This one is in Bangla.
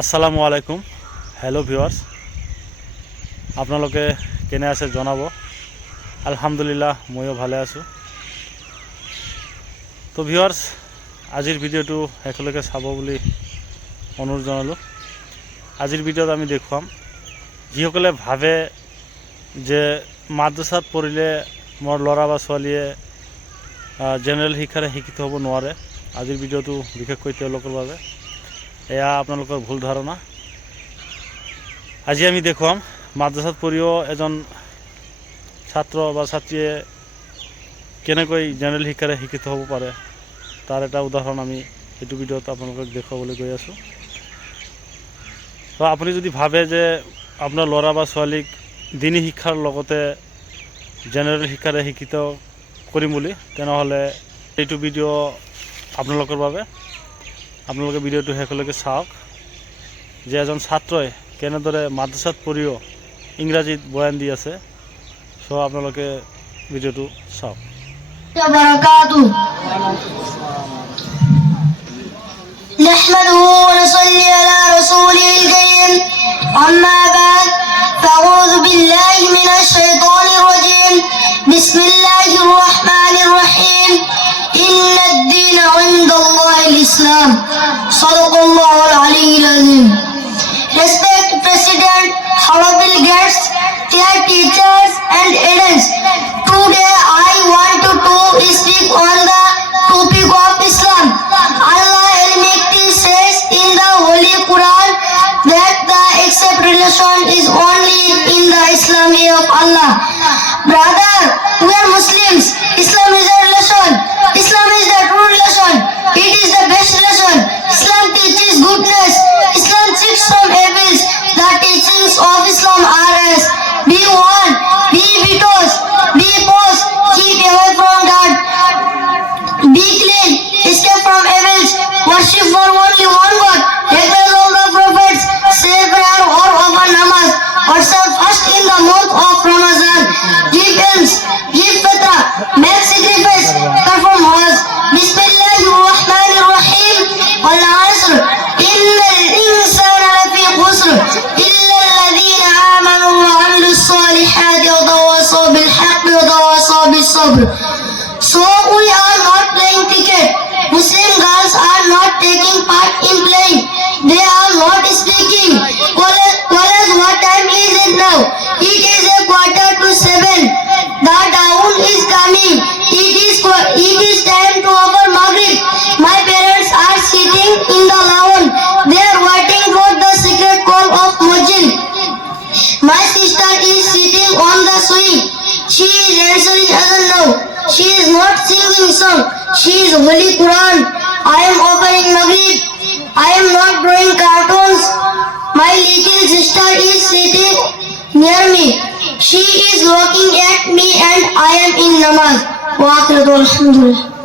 আসসালামু আলাইকুম। হেল্ল' ভিউৱাৰ্ছ আপোনালোকে কেনে আছে জনাব। আলহামদুলিল্লাহ ময়ো ভালে আছোঁ। তো ভিউৱাৰ্ছ আজিৰ ভিডিঅ'টো শেষলৈকে চাব বুলি অনুৰোধ জনালোঁ। আজিৰ ভিডিঅ'ত আমি দেখুৱাম, যিসকলে ভাবে যে মাদ্ৰাছাত পঢ়িলে মোৰ ল'ৰা বা ছোৱালীয়ে জেনেৰেল শিক্ষাৰে শিক্ষিত হ'ব নোৱাৰে। আজিৰ ভিডিঅ'টো বিশেষকৈ তেওঁলোকৰ বাবে এয়া আপোনালোকৰ ভুল ধাৰণা। আজি আমি দেখুৱাম, মাদ্ৰাছাত পঢ়িও এজন ছাত্ৰ বা ছাত্ৰীয়ে কেনেকৈ জেনেৰেল শিক্ষাৰে শিক্ষিত হ'ব পাৰে, তাৰ এটা উদাহৰণ আমি এইটো ভিডিঅ'ত আপোনালোকক দেখুৱাবলৈ গৈ আছোঁ। তো আপুনি যদি ভাবে যে আপোনাৰ ল'ৰা বা ছোৱালীক দিনী শিক্ষাৰ লগতে জেনেৰেল শিক্ষাৰে শিক্ষিত কৰিম বুলি, তেনেহ'লে এইটো ভিডিঅ' আপোনালোকৰ বাবে আপোনালোকে ভিডিঅ'টো শেষলৈকে চাওক যে এজন ছাত্ৰই কেনেদৰে মাদ্ৰাছাত পঢ়িও ইংৰাজীত বয়ান দি আছে চ' আপোনালোকে ভিডিঅ'টো চাওক وبركاته نحمده ونصلي على رسوله الكريم أما بعد فأعوذ بالله من الشيطان الرجيم بسم الله الرحمن الرحيم إن الدين عند الله الإسلام صدق الله Amin. Respect President Howard Gates, dear teachers and adults. Today I want to, to speak on the topic of Islam. Allah Almighty says in the Holy Quran that the accept relation is only in the Islam of Allah. Brother, So we are not playing cricket. Muslim girls are not taking part in playing. They are not speaking. College what time is it now? It is a quarter to seven. The dawn is coming. It is, it is time to offer Maghrib. My parents are sitting in the lawn. They are waiting for the secret call of Mujin. My sister is sitting on the swing. She is answering other now. She is not singing song. She is Holy Quran. I am offering Maghrib. I am not drawing cartoons. My little sister is sitting near me. She is looking at me and I am in namaz. Wa akhiru alhamdulillah.